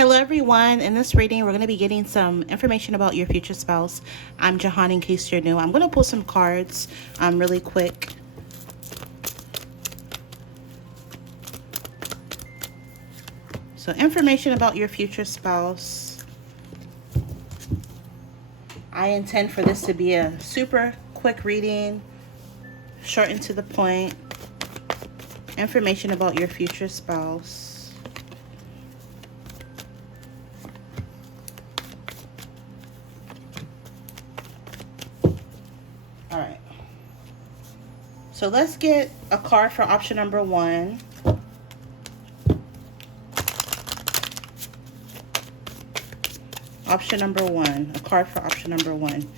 Hello, everyone. In this reading, we're going to be getting some information about your future spouse. I'm Jahan, in case you're new. I'm going to pull some cards really quick. So, information about your future spouse. I intend for this to be a super quick reading, short and to the point. Information about your future spouse. All right. So let's get a card for option number 1. Option number 1. A card for option number 1.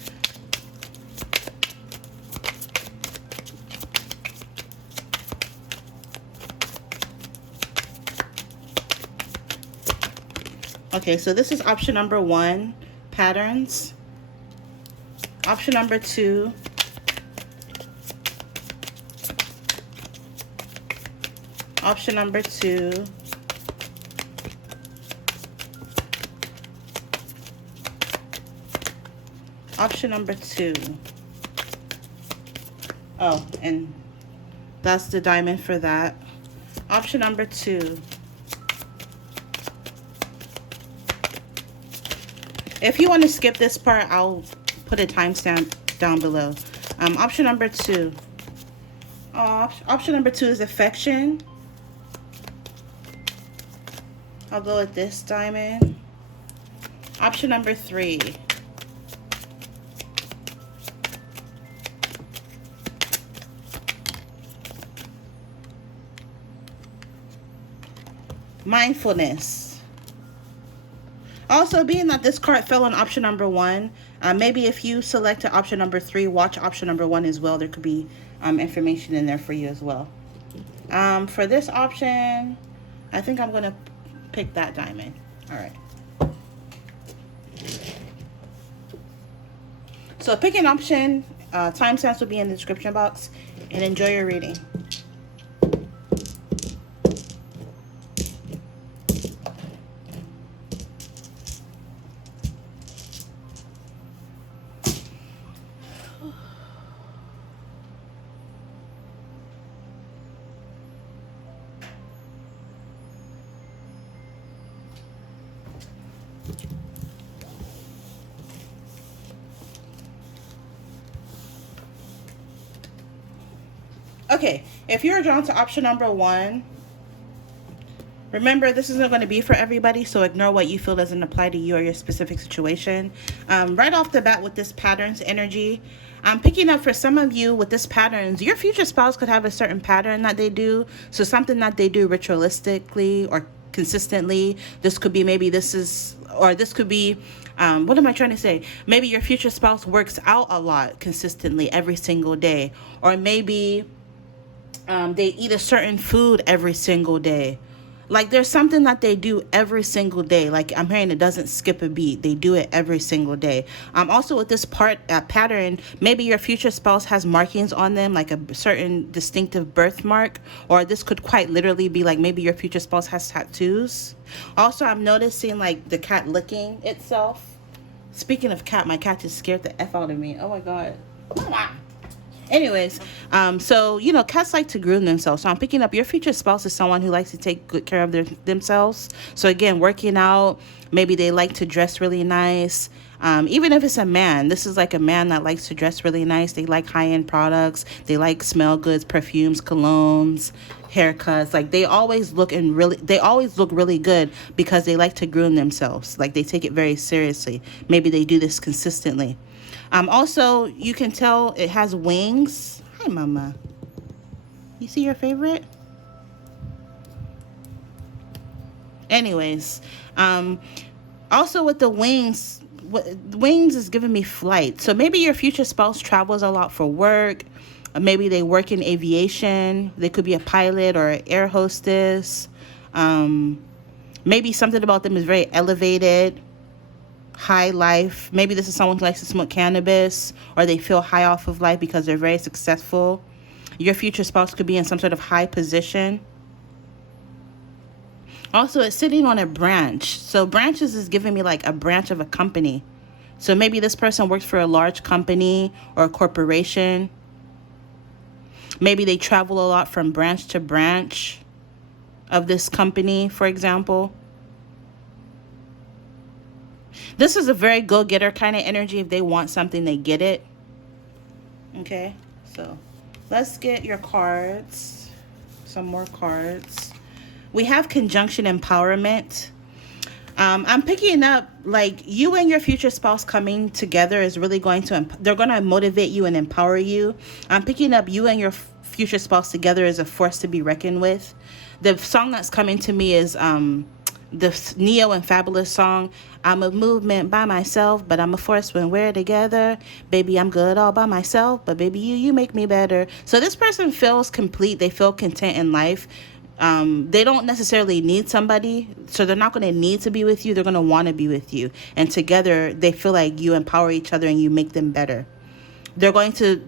Okay, so this is option number 1, patterns. Option number 2, option number 2, option number 2. Oh, and that's the diamond for that. Option number 2. If you want to skip this part, I'll put a timestamp down below. Option number 2. Option number 2 is affection. I'll go with this diamond. Option number 3. Mindfulness. Also, being that this card fell on option number 1, maybe if you selected option number 3, watch option number 1 as well. There could be information in there for you as well. For this option, I think I'm going to pick that diamond. All right. So pick an option. Timestamps will be in the description box. And enjoy your reading. Okay, if you're drawn to option number 1, remember this isn't going to be for everybody, so ignore what you feel doesn't apply to you or your specific situation. Right off the bat with this patterns energy, I'm picking up for some of you with this patterns, your future spouse could have a certain pattern that they do. So something that they do ritualistically or consistently. This could be what am I trying to say? Maybe your future spouse works out a lot consistently every single day. Or maybe they eat a certain food every single day. Like there's something that they do every single day. Like I'm hearing it doesn't skip a beat. They do it every single day. Also with this pattern, maybe your future spouse has markings on them, like a certain distinctive birthmark, or this could quite literally be like maybe your future spouse has tattoos. Also, I'm noticing like the cat licking itself. Speaking of cat, my cat just scared the F out of me. Oh my God. Anyways, so, cats like to groom themselves. So I'm picking up your future spouse is someone who likes to take good care of themselves. So again, working out, maybe they like to dress really nice. Even if it's a man, this is like a man that likes to dress really nice. They like high-end products. They like smell goods, perfumes, colognes, haircuts. Like they always look really good because they like to groom themselves. Like they take it very seriously. Maybe they do this consistently. Also, you can tell it has wings. Hi, Mama. You see your favorite? Anyways, also with the wings is giving me flight. So maybe your future spouse travels a lot for work. Maybe they work in aviation. They could be a pilot or an air hostess. Maybe something about them is very elevated. High life. Maybe this is someone who likes to smoke cannabis, or they feel high off of life because they're very successful. Your future spouse could be in some sort of high position. Also, it's sitting on a branch. So branches is giving me like a branch of a company. So maybe this person works for a large company or a corporation. Maybe they travel a lot from branch to branch of this company, for example. This is a very go-getter kind of energy. If they want something, they get it. Okay, so let's get your cards. Some more cards. We have conjunction empowerment. I'm picking up like you and your future spouse coming together is really going to, they're going to motivate you and empower you. I'm picking up you and your future spouse together as a force to be reckoned with. The song that's coming to me is the Neo and Fabulous song. I'm a movement by myself, but I'm a force when we're together. Baby, I'm good all by myself, but baby, you make me better. So this person feels complete. They feel content in life. They don't necessarily need somebody, so they're not going to need to be with you. They're going to want to be with you. And together, they feel like you empower each other and you make them better. They're going to,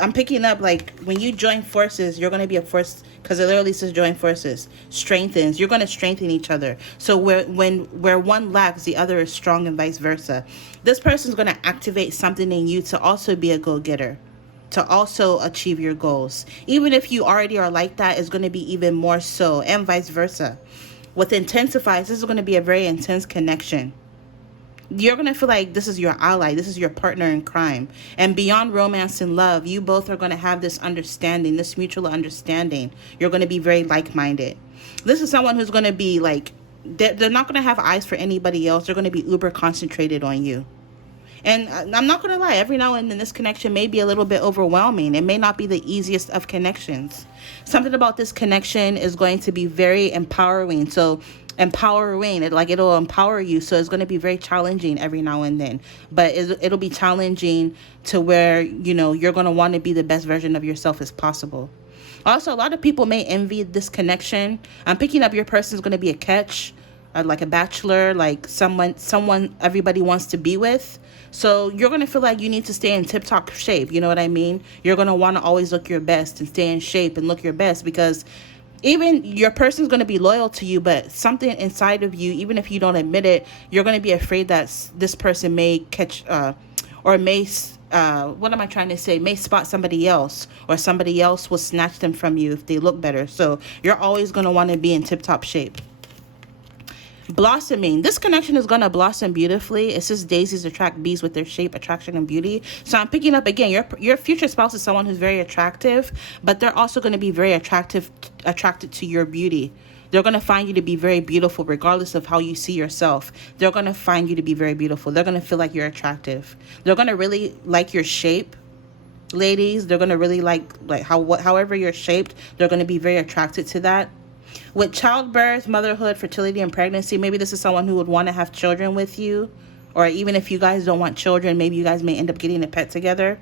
I'm picking up, like, when you join forces, you're going to be a force, because it literally says join forces, strengthens. You're going to strengthen each other. So where one lacks, the other is strong and vice versa. This person's going to activate something in you to also be a go-getter, to also achieve your goals. Even if you already are like that, it's going to be even more so, and vice versa. What intensifies, this is going to be a very intense connection. You're going to feel like this is your ally, this is your partner in crime. And beyond romance and love, you both are going to have this understanding, this mutual understanding. You're going to be very like-minded. This is someone who's going to be like, they're not going to have eyes for anybody else. They're going to be uber concentrated on you. And I'm not going to lie, every now and then this connection may be a little bit overwhelming. It may not be the easiest of connections. Something about this connection is going to be very empowering. So it'll empower you. So it's going to be very challenging every now and then. But it'll be challenging to where, you're going to want to be the best version of yourself as possible. Also, a lot of people may envy this connection. I'm picking up your person is going to be a catch, like a bachelor, like someone everybody wants to be with. So you're going to feel like you need to stay in tip-top shape. You know what I mean? You're going to want to always look your best and stay in shape and look your best, because even your person's going to be loyal to you, but something inside of you, even if you don't admit it, you're going to be afraid that this person may catch or may may spot somebody else, or somebody else will snatch them from you if they look better. So you're always going to want to be in tip-top shape. Blossoming. This connection is going to blossom beautifully. It says daisies attract bees with their shape, attraction, and beauty. So I'm picking up again, your future spouse is someone who's very attractive, but they're also going to be very attracted to your beauty. They're going to find you to be very beautiful regardless of how you see yourself. They're going to find you to be very beautiful. They're going to feel like you're attractive. They're going to really like your shape. Ladies, they're going to really like however you're shaped. They're going to be very attracted to that. With childbirth, motherhood, fertility, and pregnancy, maybe this is someone who would want to have children with you. Or even if you guys don't want children, maybe you guys may end up getting a pet together.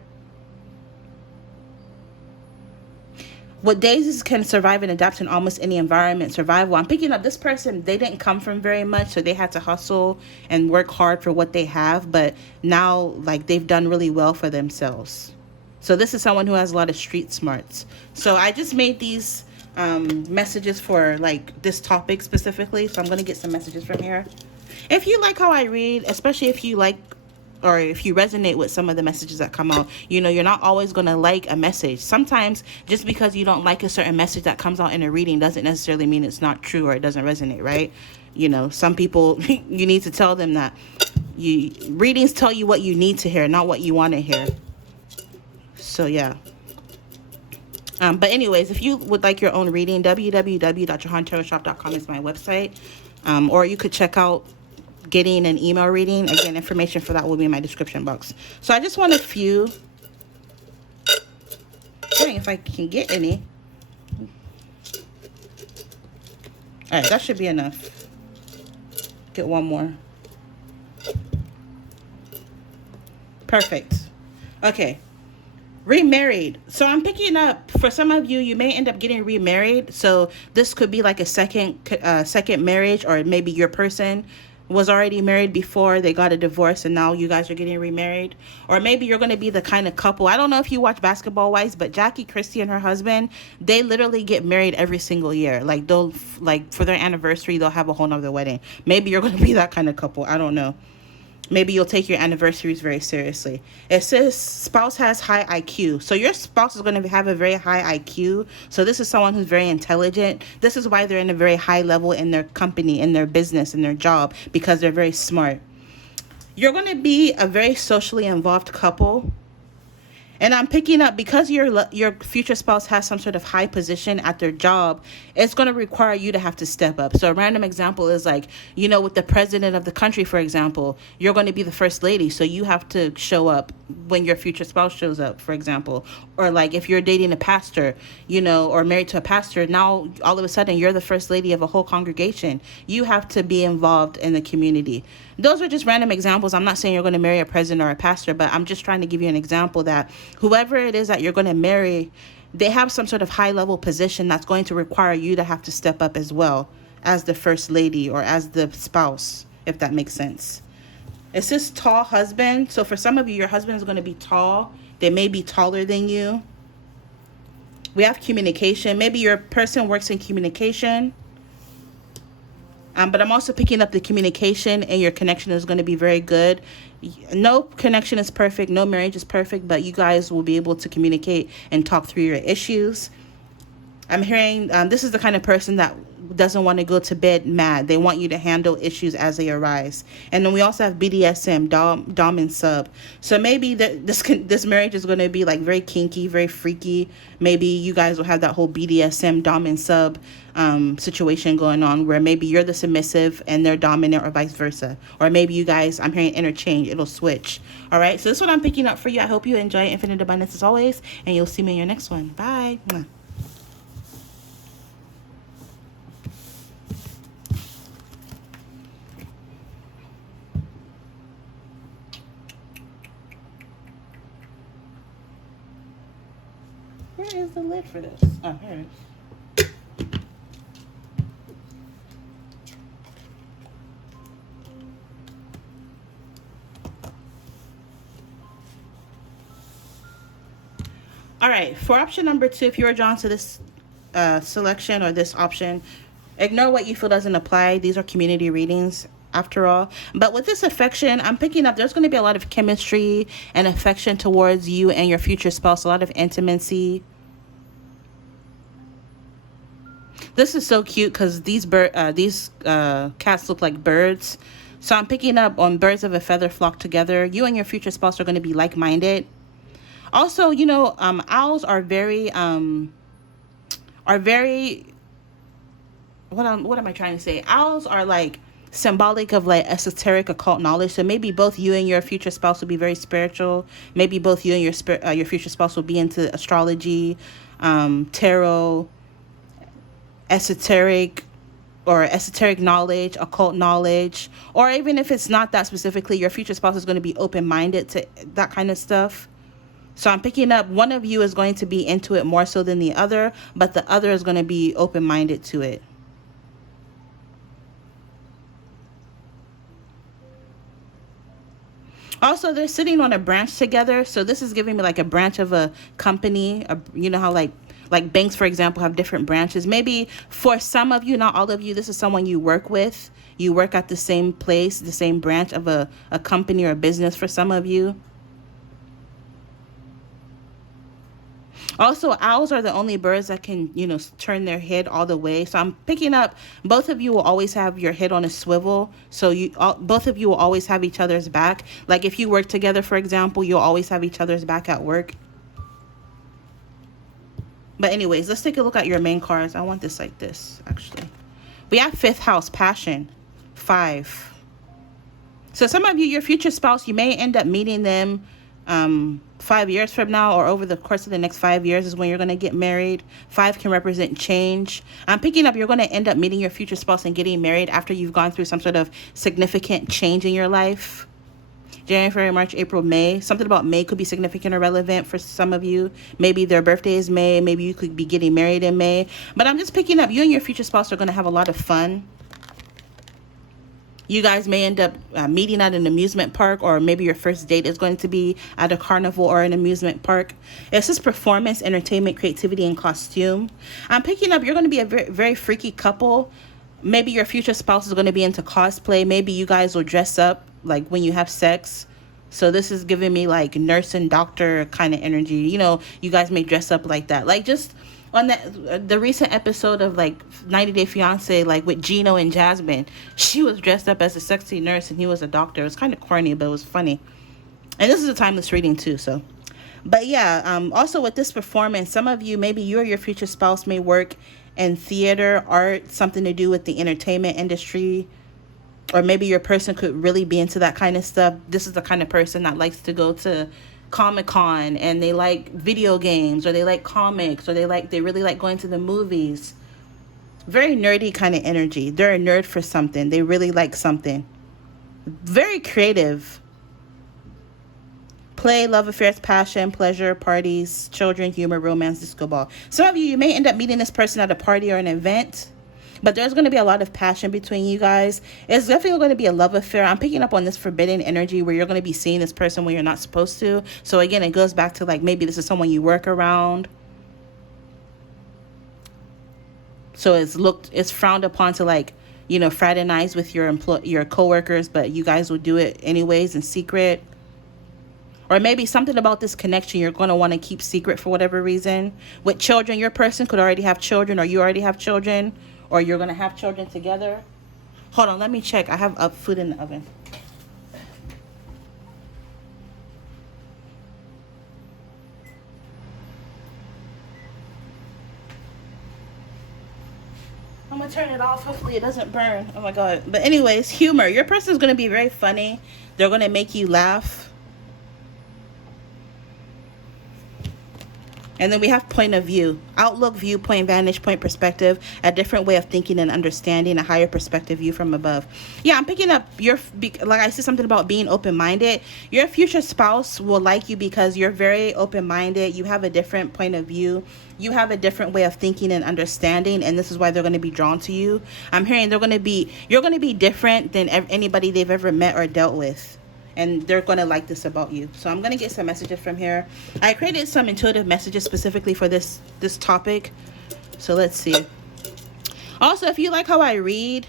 What daisies can survive and adapt in almost any environment. Survival. I'm picking up this person, they didn't come from very much, so they had to hustle and work hard for what they have. But now, they've done really well for themselves. So this is someone who has a lot of street smarts. So I just made these messages for this topic specifically, so I'm going to get some messages from here. If you like how I read, especially if you like or if you resonate with some of the messages that come out, you're not always going to like a message. Sometimes just because you don't like a certain message that comes out in a reading doesn't necessarily mean it's not true or it doesn't resonate, right? Some people you need to tell them that readings tell you what you need to hear, not what you want to hear. So yeah. But anyways, if you would like your own reading, www.johantarotshop.com is my website. Or you could check out getting an email reading. Again, information for that will be in my description box. So I just want a few. Dang, if I can get any. Alright, that should be enough. Get one more. Perfect. Okay. Remarried. So I'm picking up, for some of you, you may end up getting remarried. So this could be like a second marriage, or maybe your person was already married before they got a divorce and now you guys are getting remarried. Or maybe you're going to be the kind of couple, I don't know if you watch Basketball Wives, but Jackie Christie and her husband, they literally get married every single year. Like they'll, like for their anniversary, they'll have a whole nother wedding. Maybe you're going to be that kind of couple. I don't know. Maybe you'll take your anniversaries very seriously. It says spouse has high IQ. So your spouse is going to have a very high IQ. So this is someone who's very intelligent. This is why they're in a very high level in their company, in their business, in their job, because they're very smart. You're going to be a very socially involved couple. And I'm picking up, because your future spouse has some sort of high position at their job, it's going to require you to have to step up. So a random example is like, with the president of the country, for example, you're going to be the first lady. So you have to show up when your future spouse shows up, for example. Or like if you're dating a pastor, or married to a pastor, now all of a sudden you're the first lady of a whole congregation. You have to be involved in the community. Those are just random examples. I'm not saying you're going to marry a president or a pastor, but I'm just trying to give you an example that whoever it is that you're going to marry, they have some sort of high level position that's going to require you to have to step up as well as the first lady or as the spouse, if that makes sense. It says tall husband. So for some of you, your husband is going to be tall. They may be taller than you. We have communication. Maybe your person works in communication. But I'm also picking up the communication, and your connection is going to be very good. No connection is perfect. No marriage is perfect, but you guys will be able to communicate and talk through your issues. I'm hearing this is the kind of person that doesn't want to go to bed mad. They want you to handle issues as they arise. And then we also have BDSM, dom and sub. So maybe this marriage is going to be like very kinky, very freaky. Maybe you guys will have that whole BDSM, dom and sub situation going on, where maybe you're the submissive and they're dominant, or vice versa. Or maybe you guys, I'm hearing interchange. It'll switch. All right. So this is what I'm picking up for you. I hope you enjoy Infinite Abundance as always, and you'll see me in your next one. Bye. Where is the lid for this? Oh, here it is. All right, for option number 2, if you are drawn to this selection or this option, ignore what you feel doesn't apply. These are community readings after all. But with this affection, I'm picking up there's going to be a lot of chemistry and affection towards you and your future spouse, a lot of intimacy. This is so cute because these cats look like birds. So I'm picking up on birds of a feather flock together. You and your future spouse are going to be like-minded. Also, owls are very what am I trying to say? Owls are like symbolic of like esoteric occult knowledge. So maybe both you and your future spouse will be very spiritual. Maybe both you and your future spouse will be into astrology, tarot, esoteric knowledge, occult knowledge. Or even if it's not that specifically, your future spouse is going to be open-minded to that kind of stuff. So I'm picking up one of you is going to be into it more so than the other, but the other is going to be open-minded to it. Also, they're sitting on a branch together. So this is giving me like a branch of a company. You know how like banks, for example, have different branches. Maybe for some of you, not all of you, this is someone you work with. You work at the same place, the same branch of a company or a business for some of you. Also, owls are the only birds that can, turn their head all the way. So I'm picking up both of you will always have your head on a swivel. So both of you will always have each other's back. Like if you work together, for example, you'll always have each other's back at work. But anyways, let's take a look at your main cards. I want this like this, actually. We have 5th house, passion, 5. So some of you, your future spouse, you may end up meeting them 5 years from now, or over the course of the next 5 years is when you're going to get married. 5 can represent change. I'm picking up you're going to end up meeting your future spouse and getting married after you've gone through some sort of significant change in your life. January, February, March, April, May. Something about May could be significant or relevant for some of you. Maybe their birthday is May. Maybe you could be getting married in May. But I'm just picking up you and your future spouse are going to have a lot of fun. You guys may end up meeting at an amusement park, or maybe your first date is going to be at a carnival or an amusement park. It's just performance, entertainment, creativity, and costume. I'm picking up, you're going to be a very, very freaky couple. Maybe your future spouse is going to be into cosplay. Maybe you guys will dress up like when you have sex. So this is giving me like nurse and doctor kind of energy. You know, you guys may dress up like that. Like just on the recent episode of like 90 Day Fiance, like with Gino and Jasmine, she was dressed up as a sexy nurse and he was a doctor. It was kind of corny, but it was funny. And this is a timeless reading too, so. But yeah, also with this performance, some of you, maybe you or your future spouse may work in theater, art, something to do with the entertainment industry, or maybe your person could really be into that kind of stuff. This is the kind of person that likes to go to Comic-Con, and they like video games, or they like comics, or they really like going to the movies. Very nerdy kind of energy. They're a nerd for something. They really like something. Very creative. Play, love affairs, passion, pleasure, parties, children, humor, romance, disco ball. Some of you may end up meeting this person at a party or an event, but there's going to be a lot of passion between you guys. It's definitely going to be a love affair. I'm picking up on this forbidden energy where you're going to be seeing this person when you're not supposed to. So again, it goes back to like maybe this is someone you work around. So it's frowned upon to like, you know, fraternize with your coworkers, but you guys will do it anyways in secret. Or maybe something about this connection you're going to want to keep secret for whatever reason. With children, your person could already have children, or you already have children, or you're going to have children together. Hold on, let me check. I have food in the oven. I'm going to turn it off. Hopefully it doesn't burn. Oh my God. But anyways, humor. Your person is going to be very funny. They're going to make you laugh. And then we have point of view, outlook, viewpoint, vantage point, perspective, a different way of thinking and understanding, a higher perspective view from above. Yeah, I'm picking up like I said something about being open-minded. Your future spouse will like you because you're very open-minded. You have a different point of view. You have a different way of thinking and understanding, and this is why they're going to be drawn to you. I'm hearing you're going to be different than anybody they've ever met or dealt with. And they're going to like this about you. So I'm going to get some messages from here. I created some intuitive messages specifically for this topic. So let's see. Also, if you like how I read,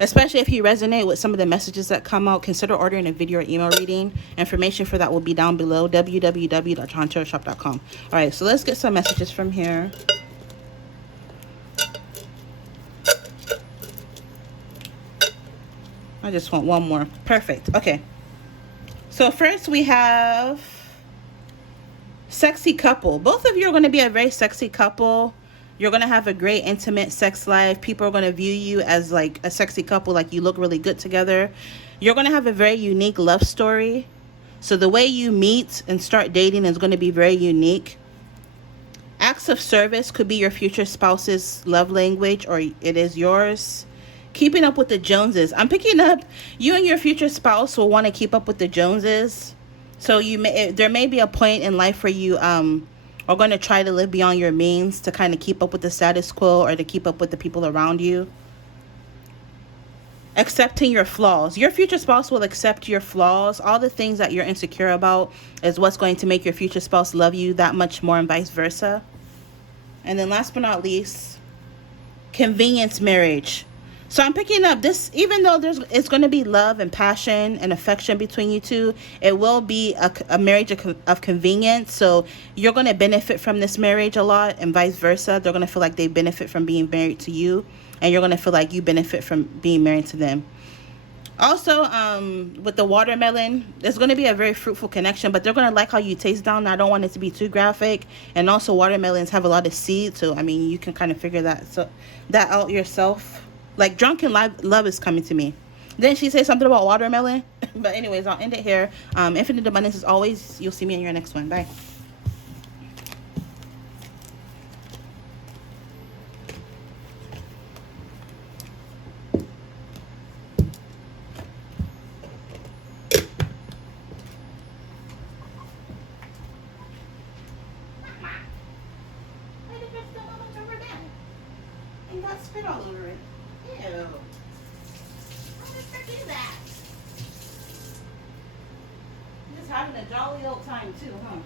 especially if you resonate with some of the messages that come out, consider ordering a video or email reading. Information for that will be down below, www.untitled.shop.com. All right, so let's get some messages from here. I just want one more. Perfect. Okay. So first we have sexy couple. Both of you are going to be a very sexy couple. You're going to have a great intimate sex life. People are going to view you as like a sexy couple, like you look really good together. You're going to have a very unique love story. So the way you meet and start dating is going to be very unique. Acts of service could be your future spouse's love language, or it is yours. Keeping up with the Joneses. I'm picking up you and your future spouse will want to keep up with the Joneses. So there may be a point in life where you are going to try to live beyond your means to kind of keep up with the status quo, or to keep up with the people around you. Accepting your flaws. Your future spouse will accept your flaws. All the things that you're insecure about is what's going to make your future spouse love you that much more, and vice versa. And then last but not least, convenience marriage. So I'm picking up this, even though it's going to be love and passion and affection between you two, it will be a marriage of convenience. So you're going to benefit from this marriage a lot, and vice versa. They're going to feel like they benefit from being married to you, and you're going to feel like you benefit from being married to them. Also, with the watermelon, there's going to be a very fruitful connection, but they're going to like how you taste down. I don't want it to be too graphic. And also, watermelons have a lot of seeds, so I mean, you can kind of figure that out yourself. Like, drunken love is coming to me. Didn't she say something about watermelon? But anyways, I'll end it here. Infinite abundance as always. You'll see me in your next one. Bye. Spit all over it. Ew. a jolly old time too, huh?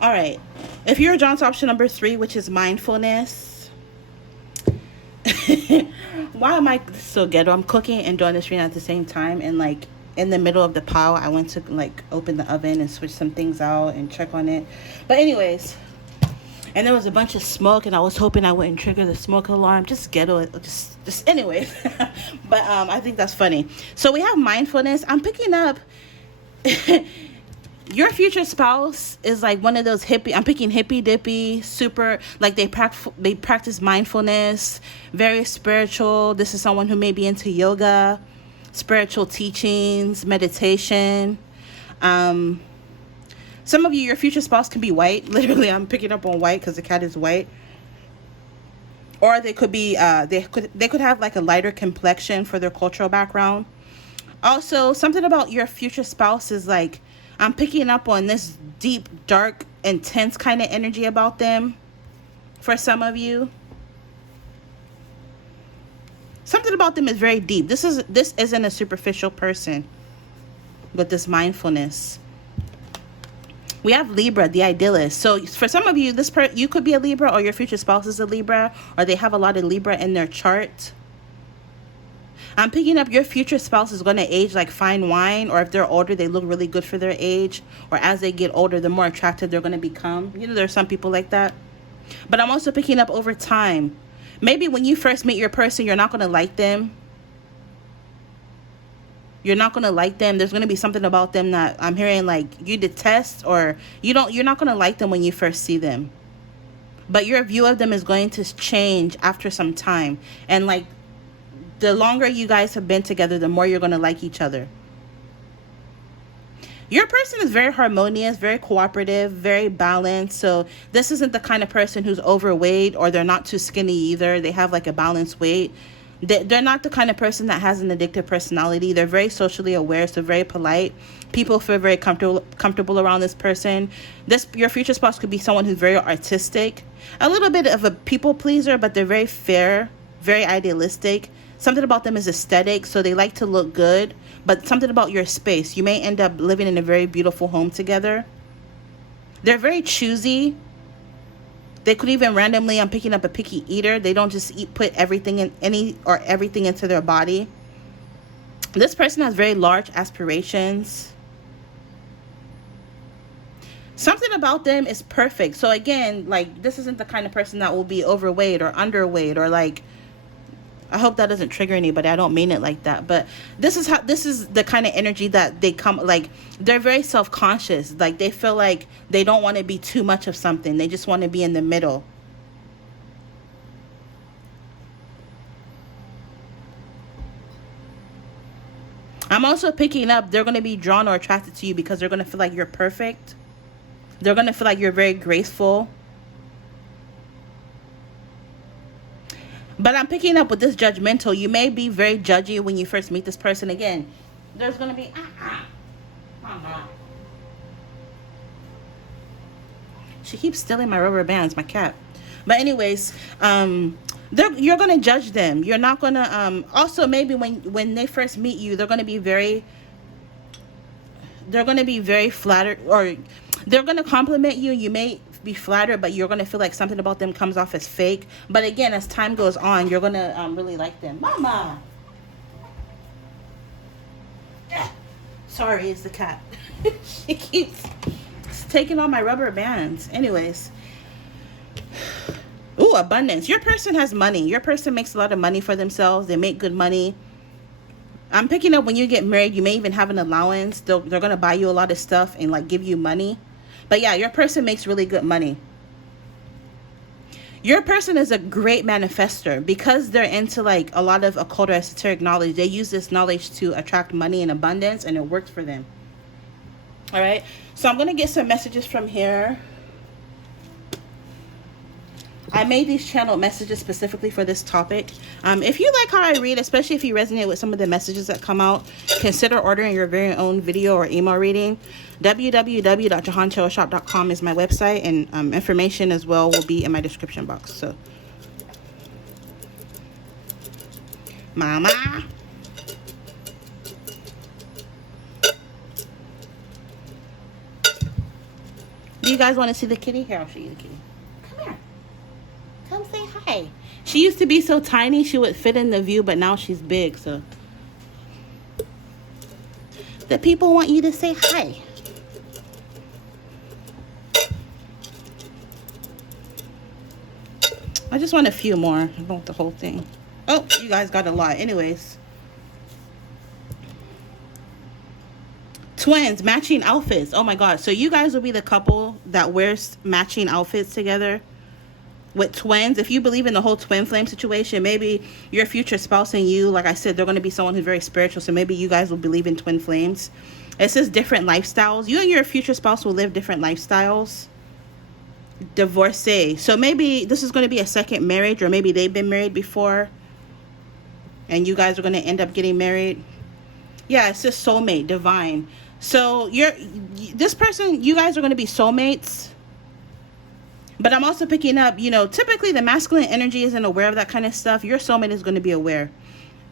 All right. If you're John's option number 3, which is mindfulness. Why am I so ghetto? I'm cooking and doing this reading at the same time, and like in the middle of the pile, I went to like open the oven and switch some things out and check on it. But anyways, and there was a bunch of smoke, and I was hoping I wouldn't trigger the smoke alarm. Just ghetto, just anyways. But I think that's funny. So we have mindfulness. I'm picking up. Your future spouse is like one of those hippie. I'm picking hippy dippy, super like they practice mindfulness, very spiritual. This is someone who may be into yoga, spiritual teachings, meditation. Some of you, your future spouse can be white. Literally, I'm picking up on white because the cat is white. Or they could be they could have like a lighter complexion for their cultural background. Also, something about your future spouse is like, I'm picking up on this deep, dark, intense kind of energy about them for some of you. Something about them is very deep. This isn't a superficial person with this mindfulness. We have Libra, the idealist. So for some of you, you could be a Libra, or your future spouse is a Libra, or they have a lot of Libra in their chart. I'm picking up your future spouse is going to age like fine wine, or if they're older, they look really good for their age, or as they get older, the more attractive they're going to become. You know, there's some people like that. But I'm also picking up over time. Maybe when you first meet your person, you're not going to like them. You're not going to like them. There's going to be something about them that I'm hearing like you detest, or you're not going to like them when you first see them. But your view of them is going to change after some time. And like, the longer you guys have been together, the more you're going to like each other. Your person is very harmonious, very cooperative, very balanced. So this isn't the kind of person who's overweight, or they're not too skinny either. They have like a balanced weight. They're not the kind of person that has an addictive personality. They're very socially aware, so very polite. People feel very comfortable around this person. Your future spouse could be someone who's very artistic, a little bit of a people pleaser, but they're very fair, very idealistic. Something about them is aesthetic, so they like to look good, but something about your space. You may end up living in a very beautiful home together. They're very choosy. They could even randomly, I'm picking up a picky eater. They don't just put everything everything into their body. This person has very large aspirations. Something about them is perfect. So again, like, this isn't the kind of person that will be overweight or underweight, or like, I hope that doesn't trigger anybody. I don't mean it like that. But this is the kind of energy that they come, like, they're very self-conscious. Like, they feel like they don't want to be too much of something. They just want to be in the middle. I'm also picking up they're going to be drawn or attracted to you because they're going to feel like you're perfect. They're going to feel like you're very graceful. But I'm picking up with this judgmental. You may be very judgy when you first meet this person. Again, there's going to be... She keeps stealing my rubber bands, my cat. But anyways, you're going to judge them. You're not going to... also, maybe when they first meet you, they're going to be very flattered, or they're going to compliment you. You may be flattered, but you're going to feel like something about them comes off as fake. But again, as time goes on, you're going to really like them. Mama! Sorry, it's the cat. She keeps taking all my rubber bands. Anyways. Ooh, abundance. Your person has money. Your person makes a lot of money for themselves. They make good money. I'm picking up when you get married, you may even have an allowance. They're going to buy you a lot of stuff and like give you money. But yeah, your person makes really good money. Your person is a great manifester because they're into like a lot of occult or esoteric knowledge. They use this knowledge to attract money in abundance, and it works for them. All right. So I'm going to get some messages from here. I made these channel messages specifically for this topic. If you like how I read, especially if you resonate with some of the messages that come out, consider ordering your very own video or email reading. www.jahantarotshop.com is my website, and information as well will be in my description box. So, Mama. Do you guys want to see the kitty? Here, I'll show you the kitty. Come here. Come say hi. She used to be so tiny she would fit in the view, but now she's big, so the people want you to say hi. I just want a few more. I don't want the whole thing. Oh, you guys got a lot. Anyways. Twins, matching outfits. Oh my god. So you guys will be the couple that wears matching outfits together. With twins, if you believe in the whole twin flame situation, maybe your future spouse and you, like I said, they're going to be someone who's very spiritual, so maybe you guys will believe in twin flames. It says different lifestyles. You and your future spouse will live different lifestyles. Divorcee. So maybe this is going to be a second marriage, or maybe they've been married before and you guys are going to end up getting married. Yeah, it's just soulmate, divine. So this person, you guys are going to be soulmates. But I'm also picking up, typically the masculine energy isn't aware of that kind of stuff. Your soulmate is going to be aware.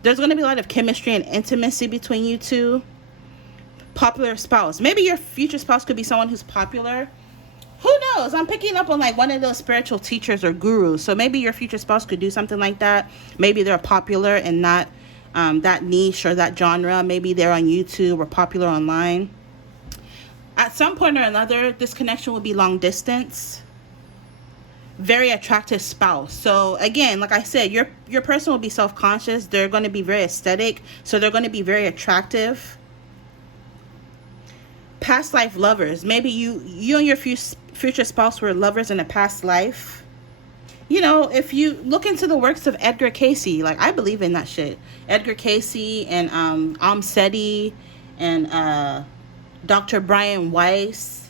There's going to be a lot of chemistry and intimacy between you two. Popular spouse. Maybe your future spouse could be someone who's popular. Who knows? I'm picking up on like one of those spiritual teachers or gurus. So maybe your future spouse could do something like that. Maybe they're popular and not that niche or that genre. Maybe they're on YouTube or popular online. At some point or another, this connection will be long distance. Very attractive spouse. So again, like I said, your person will be self-conscious. They're going to be very aesthetic, so they're going to be very attractive. Past life lovers. Maybe you and your future spouse were lovers in a past life. If you look into the works of Edgar Cayce, like I believe in that shit. Edgar Cayce and Seti and Dr. Brian Weiss.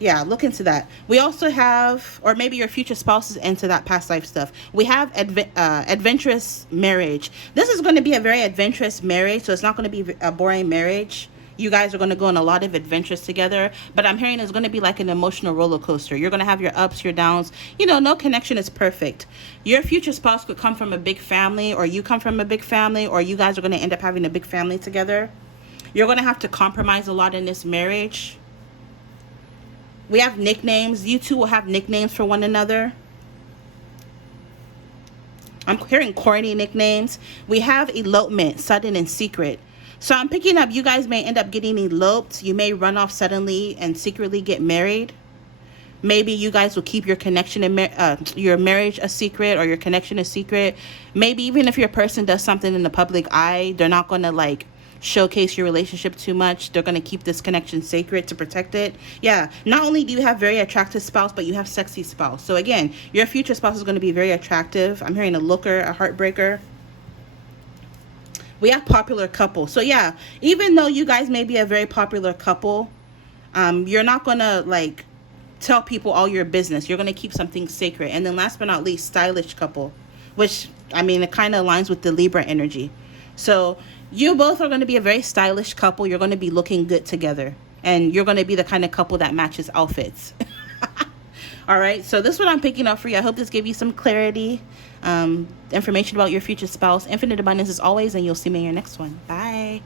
Yeah, look into that. We also have, or maybe your future spouse is into that past life stuff. We have adventurous marriage. This is going to be a very adventurous marriage, so it's not going to be a boring marriage. You guys are going to go on a lot of adventures together, but I'm hearing it's going to be like an emotional roller coaster. You're going to have your ups, your downs. No connection is perfect. Your future spouse could come from a big family, or you come from a big family, or you guys are going to end up having a big family together. You're going to have to compromise a lot in this marriage. We have nicknames. You two will have nicknames for one another. I'm hearing corny nicknames. We have elopement, sudden and secret. So I'm picking up, you guys may end up getting eloped. You may run off suddenly and secretly get married. Maybe you guys will keep your connection and your marriage a secret, or your connection a secret. Maybe even if your person does something in the public eye, they're not going to like showcase your relationship too much. They're going to keep this connection sacred to protect it. Yeah, not only do you have very attractive spouse, but you have sexy spouse. So again, your future spouse is going to be very attractive. I'm hearing a looker, a heartbreaker. We have popular couple. So yeah, even though you guys may be a very popular couple, you're not going to like tell people all your business. You're going to keep something sacred. And then last but not least, stylish couple, which it kind of aligns with the Libra energy. So you both are going to be a very stylish couple. You're going to be looking good together. And you're going to be the kind of couple that matches outfits. All right. So this is what I'm picking up for you. I hope this gave you some clarity, information about your future spouse. Infinite abundance as always. And you'll see me in your next one. Bye.